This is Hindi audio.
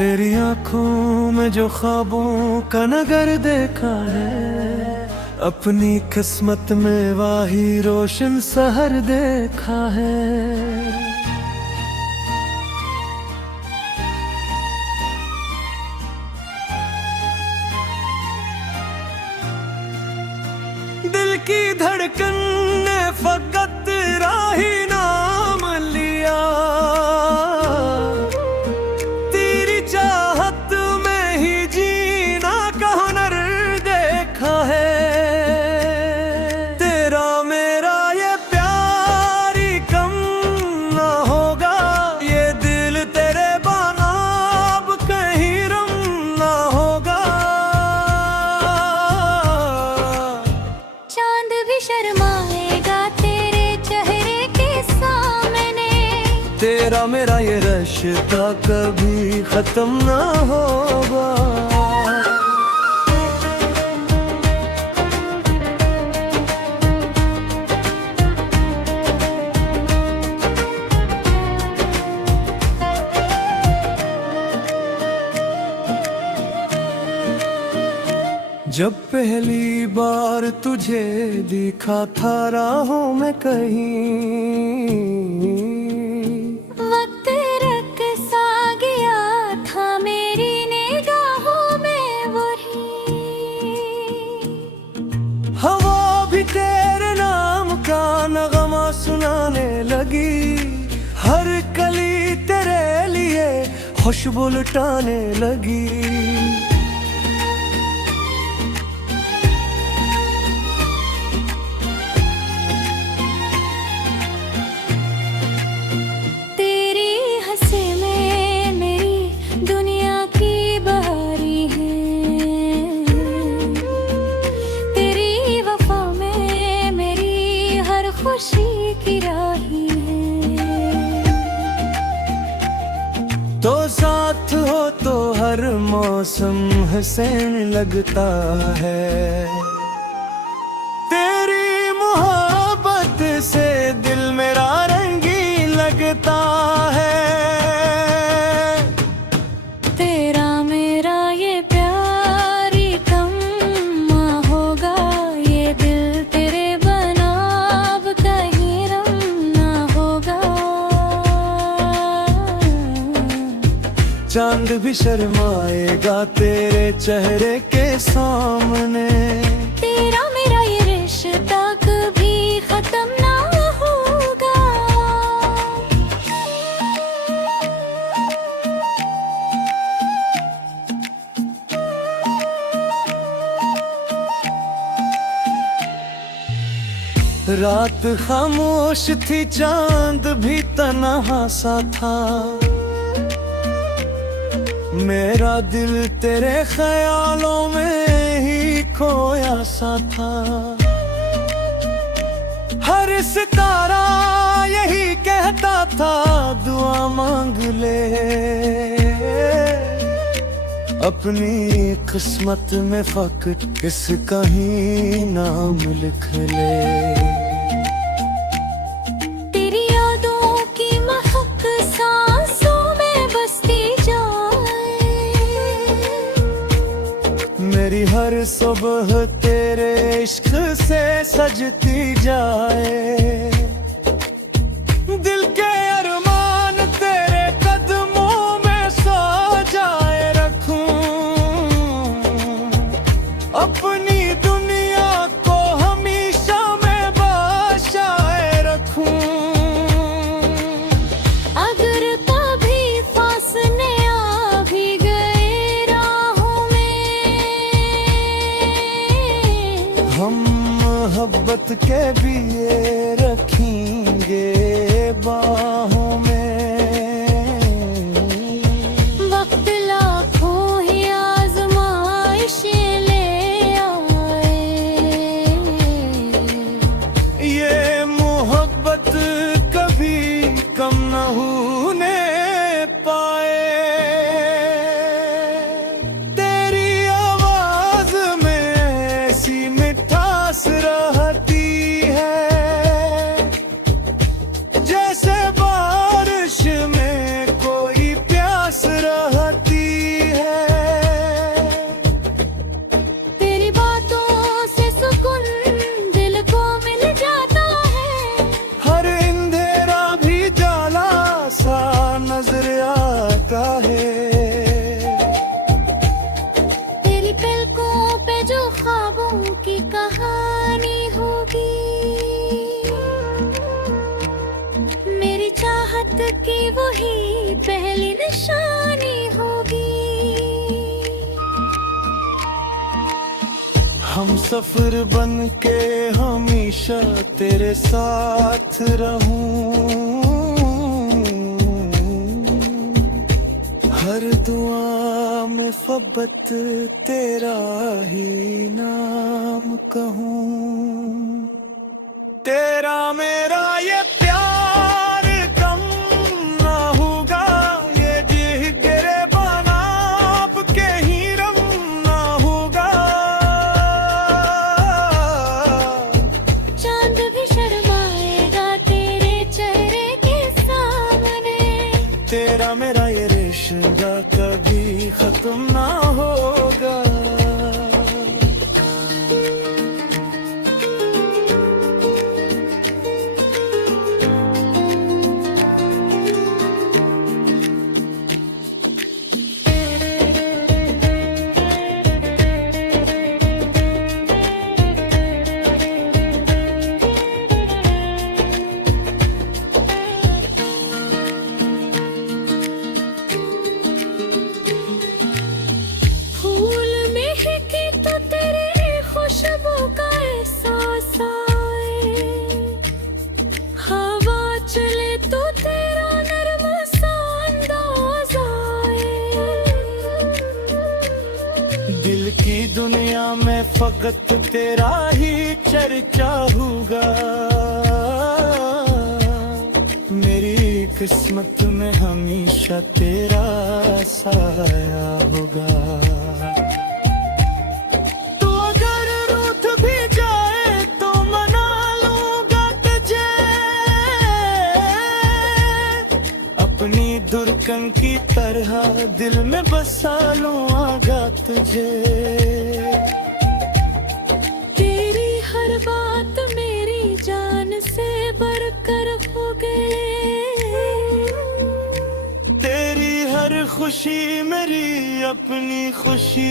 तेरी आंखों में जो ख्वाबों का नगर देखा है, अपनी किस्मत में वाही रोशन सहर देखा है। दिल की धड़कन ने फकत राही नाम लिया, तेरी चाहत में ही जीना का हुनर देखा है। तेरा मेरा ये प्यार ही कम ना होगा, ये दिल तेरे बना अब कहीं रम ना होगा। चांद भी शर्माएगा तेरे चेहरे के सामने, तेरा मेरा ये रिश्ता कभी खत्म ना होगा। जब पहली बार तुझे दिखा था राहों में कहीं, वक्त रख सा गया था मेरी निगाहों में वही। हवा भी तेरे नाम का नगमा सुनाने लगी, हर कली तेरे लिए खुशबू लुटाने लगी। खुशी की राही है, तो साथ हो तो हर मौसम हसीन लगता है। तेरी मोहब्बत से दिल मेरा रंगीन लगता है। तेरा मेरा ये प्यार ही कम ना होगा, ये दिल तेरे बना अब कहीं रम ना होगा। चांद भी शर्माएगा तेरे चेहरे के सामने, तेरा मेरा ये रिश्ता कभी खत्म ना होगा। रात खामोश थी, चांद भी तन्हा सा था, मेरा दिल तेरे ख्यालों में ही खोया सा था। हर सितारा यही कहता था दुआ मांग ले, अपनी किस्मत में फकत किसका ही नाम लिख ले। तेरी यादों की महक सांसों में बसती जाए, मेरी हर सुबह तेरे इश्क से सजती जाए। दिल के अरमान तेरे कदमों में सजाए रखूं, अपनी दुनिया को हमेशा मैं बसाए रखूं। अगर कभी फासले आ भी गए राहों में, हम मोहब्बत के लिए रखेंगे बाहों में। वक्त लाखों ही आज़माइशें ले आए, ये मोहब्बत कभी कम न होने पाए। तेरी आवाज में ऐसी मिठास रहती है, जैसे कहानी होगी, मेरी चाहत की वही पहली निशानी होगी। हम सफर बन के हमेशा तेरे साथ रहूं, हर दुआ में फबत तेरा ही नाम कहूं। तेरा मेरा ये प्यार कम ना होगा, ये जिगरे बनाब के ही रम ना होगा। चांद भी शर्माएगा तेरे चेहरे के सामने, तेरा मेरा ये रिश्ता कभी खत्म ना होगा। फूल महके तो तेरे खुशबू का एहसास आए, हवा चले तो तेरा नर्म सा अंदाज आए। दिल की दुनिया में फकत तेरा ही चर्चा होगा, मेरी किस्मत में हमेशा तेरा साया होगा। तू अगर रूठ भी जाए तो मना लूंगा तुझे, अपनी दुर्गन की तरह दिल में बसा लूंगा तुझे। तेरी हर बात मेरी जान से बढ़कर हो गई, तेरी हर खुशी मेरी अपनी खुशी